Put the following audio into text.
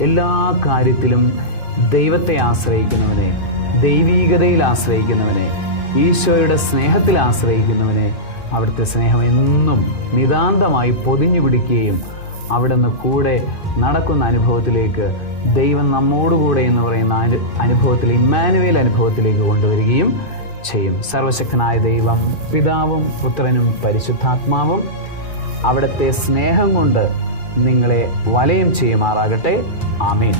എല്ലാ കാര്യത്തിലും ദൈവത്തെ ആശ്രയിക്കുന്നവനെ, ദൈവീകതയിൽ ആശ്രയിക്കുന്നവനെ, ഈശോയുടെ സ്നേഹത്തിൽ ആശ്രയിക്കുന്നവനെ അവിടുത്തെ സ്നേഹം എന്നും നിതാന്തമായി പൊതിഞ്ഞു പിടിക്കുകയും അവിടുന്ന് കൂടെ നടക്കുന്ന അനുഭവത്തിലേക്ക്, ദൈവം നമ്മോടുകൂടെ എന്ന് പറയുന്ന അനുഭവത്തിൽ, ഇമ്മാനുവേൽ അനുഭവത്തിലേക്ക് കൊണ്ടുവരികയും ചെയ്യും. സർവശക്തനായ ദൈവം പിതാവും പുത്രനും പരിശുദ്ധാത്മാവും അവിടുത്തെ സ്നേഹം കൊണ്ട് നിങ്ങളെ വലയം ചെയ്യുമാറാകട്ടെ. ആമേൻ.